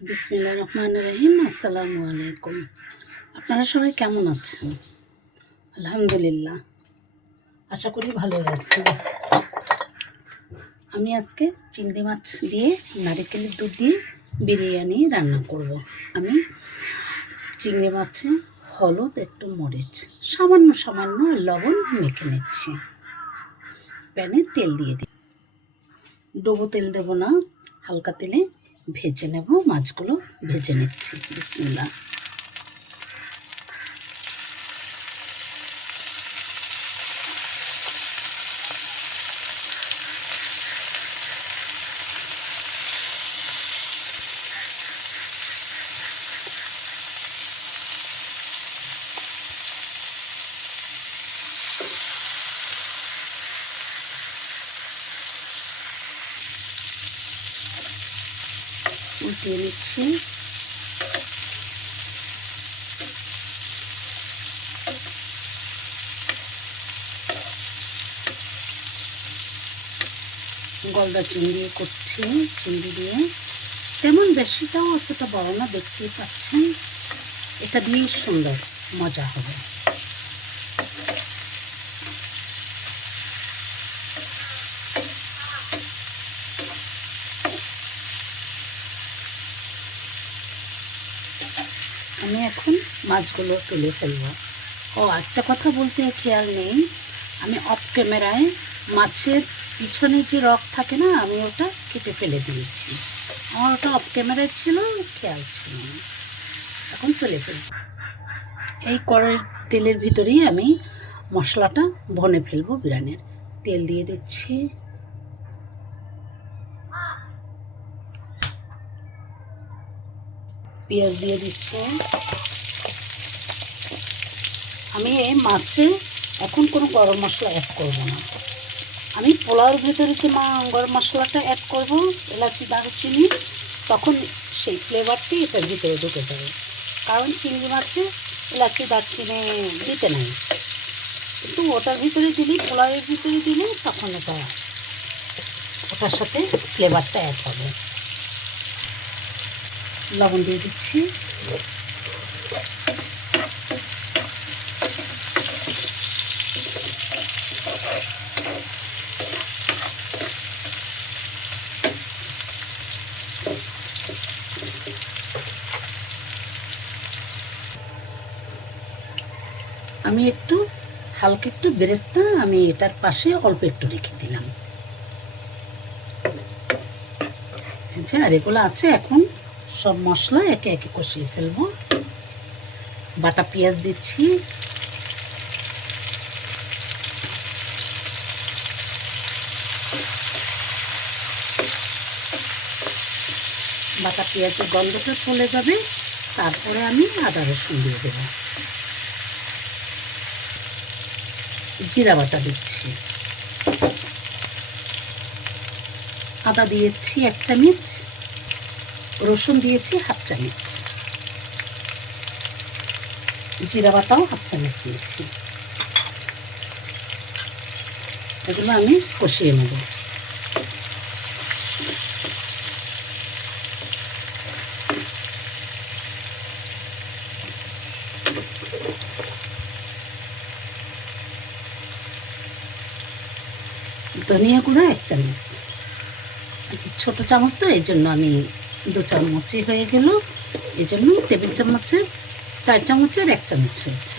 বিসমিল্লাহির রহমানির রহিম। আসসালামু আলাইকুম। আপনারা সবাই কেমন আছেন? আলহামদুলিল্লাহ, আশা করি ভালো আছেন। আমি আজকে চিংড়ি মাছ দিয়ে নারিকেলের দুধ দিয়ে বিরিয়ানি রান্না করব। আমি চিংড়ি মাছে হলুদ, একটু মরিচ, সামান্য সামান্য লবণ মেখে নিচ্ছি। প্যানে তেল দিয়ে দিই। ডুবো তেল দেব না, হালকা তেলে ভেজে নেব। মাছগুলো ভেজে নিচ্ছি। বিসমিল্লাহ। উল্টিয়ে নিচ্ছি। গলদা চিংড়ি করছি, চিংড়ি দিয়ে তেমন বেশিটাও অতটা বড় না, দেখতেই পাচ্ছেন। এটা দিয়েই সুন্দর মজা হবে। আমি এখন মাছগুলো তুলে ফেলবো। একটা কথা বলতে খেয়াল নেই, আমি অফ ক্যামেরায় মাছের পিছনে যে রক থাকে না, আমি ওটা কেটে ফেলে দিয়েছি। আমার ওটা অফ ক্যামেরায় ছিল, খেয়াল ছিল না। এখন তুলে ফেলব। এই কড়াইয়ের তেলের ভিতরেই আমি মশলাটা ভনে ফেলবো। বিরিয়ানির তেল দিয়ে দিচ্ছি। পেঁয়াজ দিয়ে দিচ্ছি। আমি এই মাছে এখন কোনো গরম মশলা অ্যাড করব না। আমি পোলাওর ভেতরে যে গরম মশলাটা অ্যাড করব, এলাচি, দারুচিনি, তখন সেই ফ্লেভারটি এটার ভিতরে ঢুকে যাবে। কারণ চিংড়ি মাছে এলাচি, দারচিনি দিতে নাই, কিন্তু ওটার ভিতরে দিলে, পোলাওয়ের ভিতরে দিলে তখন ওটার সাথে ফ্লেভারটা অ্যাড হবে। লবণ দিয়ে দিচ্ছি। আমি একটু হালকা একটু বেরেস্তা আমি এটার পাশে অল্প একটু রেখে দিলাম। আচ্ছা, আর এগুলো আছে। এখন সব মশলা একে একে কষিয়ে ফেলবো। বাটা পেঁয়াজ দিচ্ছি। বাটা পেঁয়াজের গন্ধটা চলে যাবে, তারপরে আমি আদা রসুন দিয়ে দেব। জিরা বাটা দিচ্ছি। আদা দিয়েছি 1 চামচ, রসুন দিয়েছি 1/2 চামচ, জিরা বাটাও 1/2 চামচ দিয়েছি। এগুলো আমি কষিয়ে নেব। ধনিয়া গুঁড়া 1 চামচ, ছোট চামচ তো, এই জন্য আমি 2 চামচই হয়ে গেল। এই জন্য টেবিল চামচের 4 চামচের 1 চামচ হয়েছে।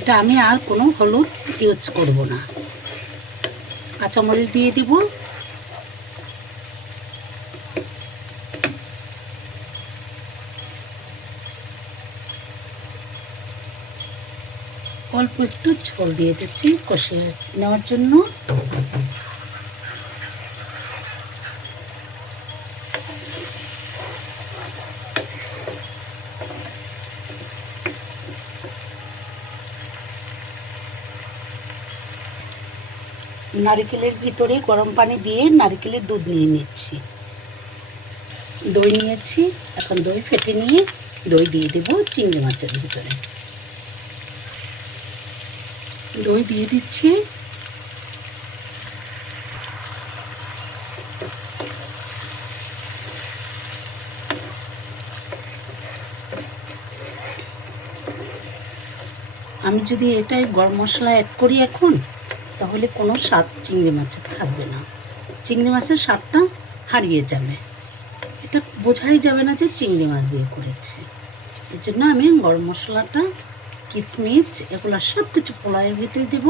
এটা আমি আর কোনো হলুদ ইউজ করব না। কাঁচামরিচ দিয়ে দিব। অল্প একটু ঝোল দিয়ে দিচ্ছি কষিয়ে নেওয়ার জন্য। নারকেলের ভিতরে গরম পানি দিয়ে নারকেলের দুধ নিয়ে নিচ্ছি। দই নিয়েছি, এখন দই ফেটে নিয়ে দই দিয়ে দেব চিংড়ি মাছের ভিতরে। দই দিয়ে দিচ্ছি। আমি যদি এটাই গরম মশলা অ্যাড করি এখন, তাহলে কোনো স্বাদ চিংড়ি মাছের থাকবে না, চিংড়ি মাছের স্বাদটা হারিয়ে যাবে, এটা বোঝাই যাবে না যে চিংড়ি মাছ দিয়ে করেছে। এর জন্য আমি গরম মশলাটা, কিশমিশ, এগুলো সব কিছু পোলাওয়ের ভিতরে দেব,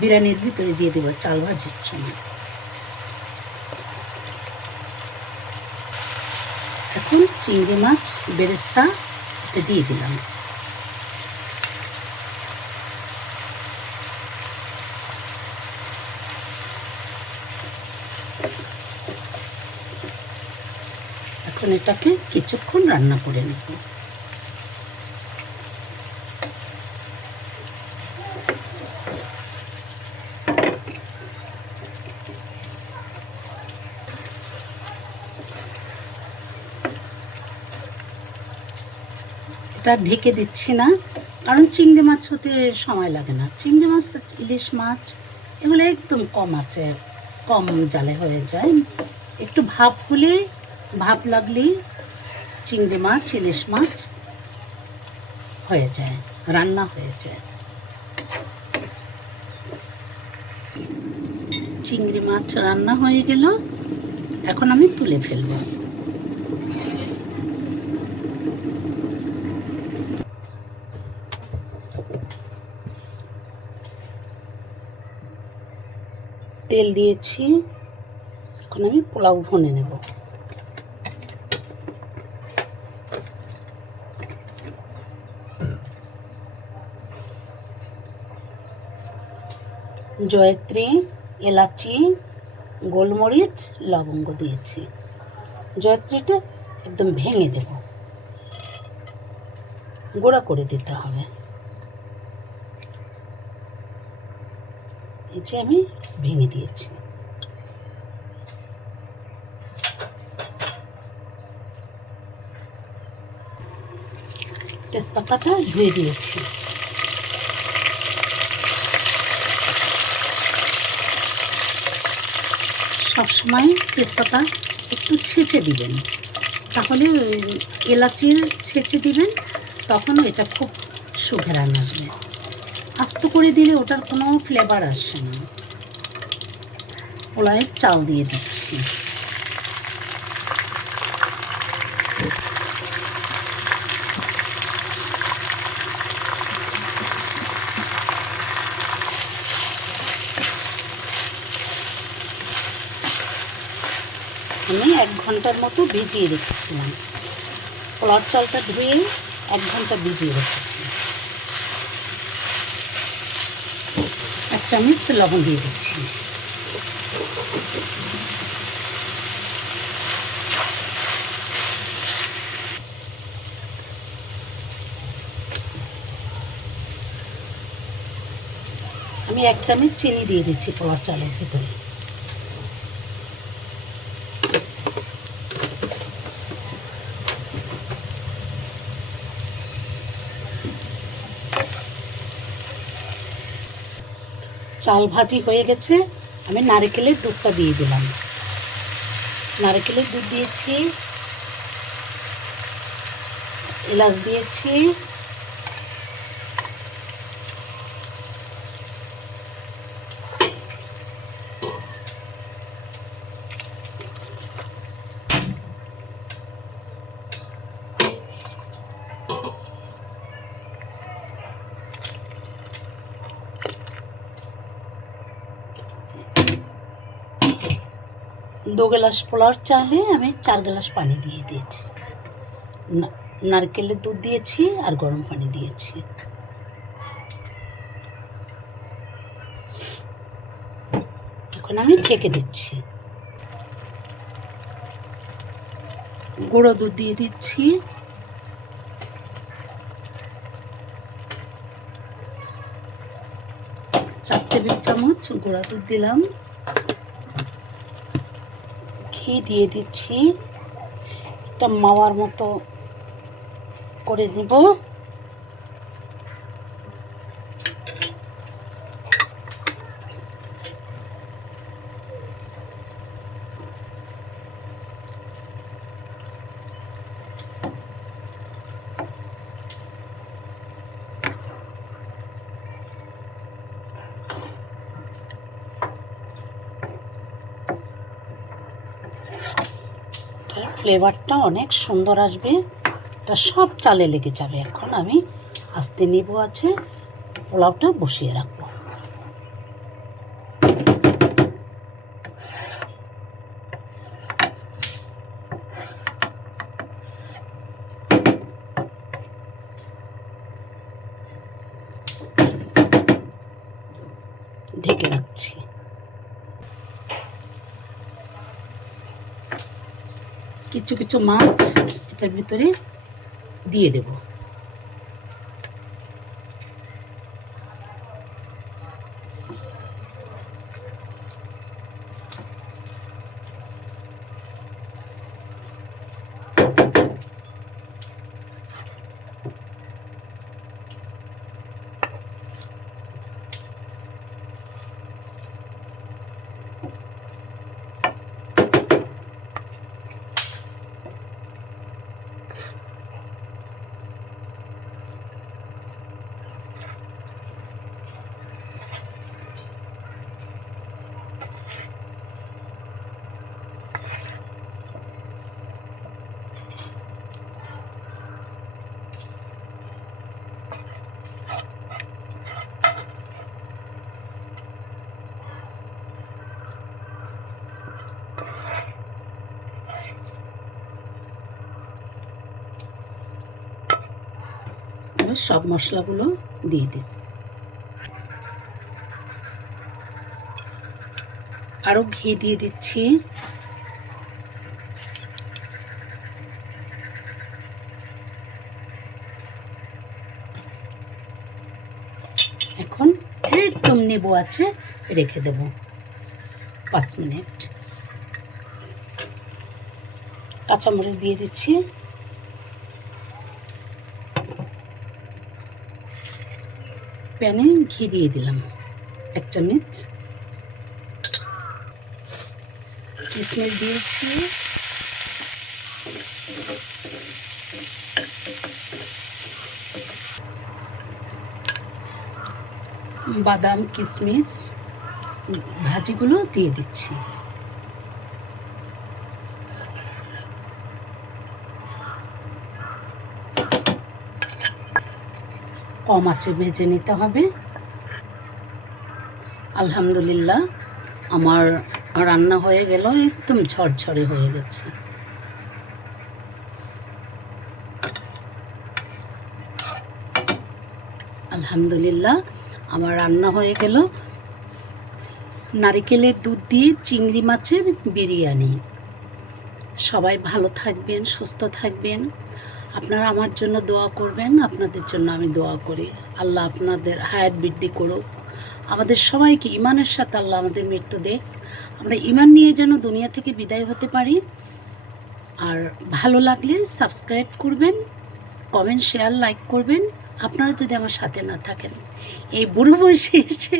বিরিয়ানির ভিতরে দিয়ে দেব চাল ভাজির সময়। এখন চিংড়ি মাছ বেরেস্তা এটা দিয়ে দিলাম। এখন এটাকে কিছুক্ষণ রান্না করে নেব। এটা ঢেকে দিচ্ছি না, কারণ চিংড়ি মাছ হতে সময় লাগে না। চিংড়ি মাছ, ইলিশ মাছ এগুলো একদম কম আছে, কম জালে হয়ে যায়। একটু ভাপ হলে, ভাপ লাগলেই চিংড়ি মাছ, ইলিশ মাছ হয়ে যায়, রান্না হয়ে যায়। চিংড়ি মাছ রান্না হয়ে গেল, এখন আমি তুলে ফেলব। তেল দিয়েছি, এখন আমি পোলাও ভুনে নেব। জয়ত্রী, এলাচি, গোলমরিচ, লবঙ্গ দিয়েছি। জয়ত্রীটা একদম ভেঙে দেব, গুঁড়া করে দিতে হবে। এই যে আমি ভেঙে দিয়েছি। তেজপাতাটা ধুয়ে দিয়েছি। সবসময় তেজপাতা একটু ছেঁচে দিবেন, তাহলে এলাচির ছেঁচে দিবেন, তখন এটা খুব সুঘ্রাণ আসবে। আস্ত করে দিলে ওটার কোনো ফ্লেভার আসে না। পোলাওয়ের চাল দিয়ে দিচ্ছি। আমি 1 ঘন্টার মতো ভিজিয়ে রেখেছিলাম, পোলাওর চালটা ধুয়ে 1 ঘন্টা ভিজিয়ে রেখেছি। 1 চামচ লবণ দিয়ে দিচ্ছি। আমি 1 চামচ চিনি দিয়ে দিচ্ছি পোলাওর চালের ভিতরে। চাল ভাজি হয়ে গেছে, আমি নারকেলের দুধটা দিয়ে দিলাম। নারকেলের দুধ দিয়েছি, এলাচ দিয়েছি, दो गिलास পোলাওর চালে আমি 4 গ্লাস পানি দিয়ে দিয়েছি। নারকেলের দুধ দিয়েছি আর গরম পানি দিয়েছি। এখন আমি ঢেকে দিচ্ছি। গুঁড়ো দুধ দিয়ে দিচ্ছি। চার টেবিল চামচ গুঁড়া দুধ দিলাম। ঘি দিয়ে দিচ্ছি। একটা মাওয়ার মতো করে নিব। ফ্লেভারটা অনেক সুন্দর আসবে, এটা সব চালে লেগে যাবে। এখন আমি আস্তে নিব আছে, পোলাওটা বসিয়ে রাখবো। ঢেকে রাখছি। কিছু কিছু মাছ এটার ভিতরে দিয়ে দেব। সব মশলাগুলো দিয়ে দিই। আরো ঘি দিয়ে দিচ্ছি। এখন একদম নেবো আছে রেখে দেব 5 মিনিট। কাঁচামরিচ দিয়ে দিচ্ছি। প্যানে ঘি দিয়ে দিলাম 1 চামচ। কিশমিশ দিয়েছি, বাদাম কিশমিশ ভাজিগুলো দিয়ে দিচ্ছি। কম আঁচে ভেজে নিতে হবে। আলহামদুলিল্লাহ আমার রান্না হয়ে গেল, একদম ঝরঝরে হয়ে গেছে। আলহামদুলিল্লাহ আমার রান্না হয়ে গেল নারিকেলের দুধ দিয়ে চিংড়ি মাছের বিরিয়ানি। সবাই ভালো থাকবেন, সুস্থ থাকবেন। আপনারা আমার জন্য দোয়া করবেন, আপনাদের জন্য আমি দোয়া করি। আল্লাহ আপনাদের হায়াত বৃদ্ধি করুক। আমাদের সবাইকে ইমানের সাথে আল্লাহ আমাদের মৃত্যু দেখ, আমরা ইমান নিয়ে যেন দুনিয়া থেকে বিদায় হতে পারি। আর ভালো লাগলে সাবস্ক্রাইব করবেন, কমেন্ট শেয়ার লাইক করবেন। আপনারা যদি আমার সাথে না থাকেন, এই বুড়ো বয়সে এসে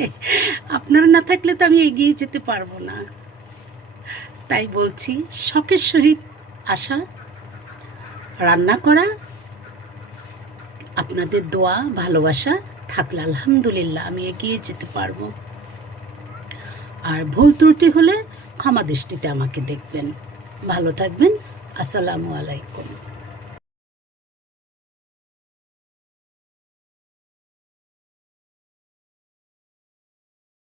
আপনারা না থাকলে তো আমি এগিয়ে যেতে পারবো না। তাই বলছি, শখের সহিত আশা রান্না করা, আপনাদের দোয়া ভালোবাসা থাকলে আলহামদুলিল্লাহ আমি এগিয়ে যেতে পারবো। আর ভুল ত্রুটি হলে ক্ষমা দৃষ্টিতে আমাকে দেখবেন। ভালো থাকবেন। আসসালামু আলাইকুম।